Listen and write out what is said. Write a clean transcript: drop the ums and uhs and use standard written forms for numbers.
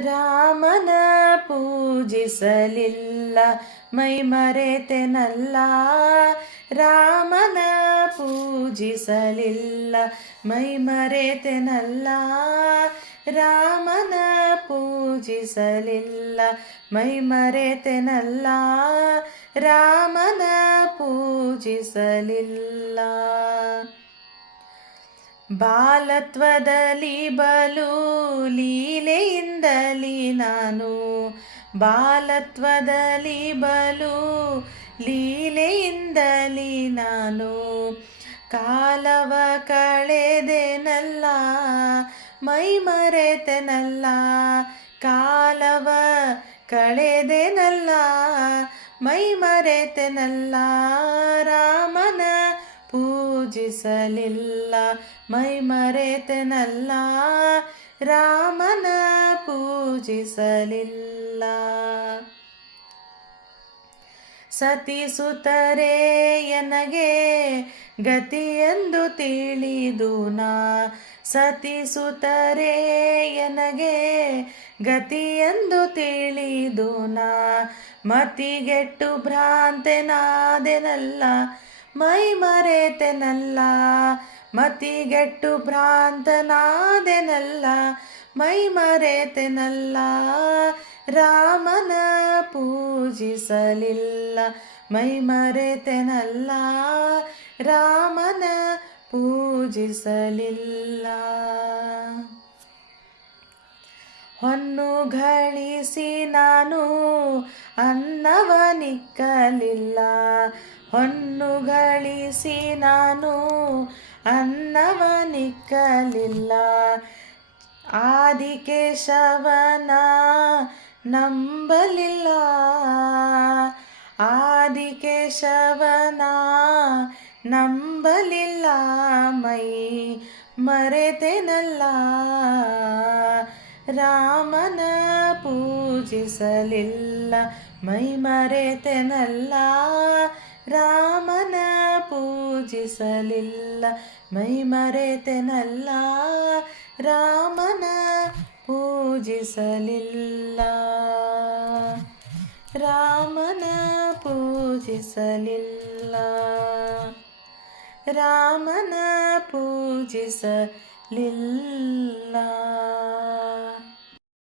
ರಾಮನ ಪೂಜಿಸಲಿಲ್ಲ ಮೈ ಮರೆತೆನಲ್ಲ. ರಾಮನ ಪೂಜಿಸಲಿಲ್ಲ ಮೈ ಮರೆತೆನಲ್ಲ. ರಾಮನ ಪೂಜಿಸಲಿಲ್ಲ ಮೈ ಮರೆತೆನಲ್ಲ. ರಾಮನ ಪೂಜಿಸಲಿಲ್ಲ. ಬಾಲತ್ವದಲ್ಲಿ ಬಲು ಲೀಲೆಯಿಂದಲಿ ನಾನು. ಬಾಲತ್ವದಲ್ಲಿ ಬಲು ಲೀಲೆಯಿಂದಲಿ ನಾನು. ಕಾಲವ ಕಳೆದೆನಲ್ಲ ಮೈ ಮರೆತೆನಲ್ಲ. ಕಾಲವ ಕಳೆದೆನಲ್ಲ ಮೈ ಮರೆತೆನಲ್ಲ. ರಾಮನ ಪೂಜಿಸಲಿಲ್ಲ ಮೈ ಮರೆತೆನಲ್ಲ. ರಾಮನ ಪೂಜಿಸಲಿಲ್ಲ. ಸತಿಸುತ್ತರೆ ಎನಗೆ ಗತಿಯೆಂದು ತಿಳಿದು ನಾ. ಸತಿಸುತ್ತರೆ ಎನಗೆ ಗತಿಯೆಂದು ತಿಳಿದು ನಾ. ಮತಿಗೆಟ್ಟು ಭ್ರಾಂತೆನಾದೆನಲ್ಲ ಮೈ ಮರೆತೆನಲ್ಲ. ಮತಿಗೆಟ್ಟು ಭ್ರಾಂತನಾದೆನಲ್ಲ ಮೈ ಮರೆತೆನಲ್ಲ. ರಾಮನ ಪೂಜಿಸಲಿಲ್ಲ ಮೈ ಮರೆತೆನಲ್ಲ. ರಾಮನ ಪೂಜಿಸಲಿಲ್ಲ. ಹೊನ್ನು ಗಳಿಸಿ ನಾನು ಅನ್ನವನಿಕ್ಕಲಿಲ್ಲ. ಹೊನ್ನು ಗಳಿಸಿ ನಾನು ಅನ್ನವನಿಕ್ಕಲಿಲ್ಲ. ಆದಿಕೇಶವನ ನಂಬಲಿಲ್ಲ. ಆದಿಕೇಶವನ ನಂಬಲಿಲ್ಲ ಮೈ ಮರೆತೆನಲ್ಲ. ರಾಮನ ಪೂಜಿಸಲಿಲ್ಲ ಮೈ ಮರೆತೆನಲ್ಲ. ರಾಮನ ಪೂಜಿಸಲಿಲ್ಲ ಮೈ ಮರೆತೆನಲ್ಲ. ರಾಮನ ಪೂಜಿಸಲಿಲ್ಲ. ರಾಮನ ಪೂಜಿಸಲಿಲ್ಲ. ರಾಮನ ಪೂಜಿಸಲಿಲ್ಲ.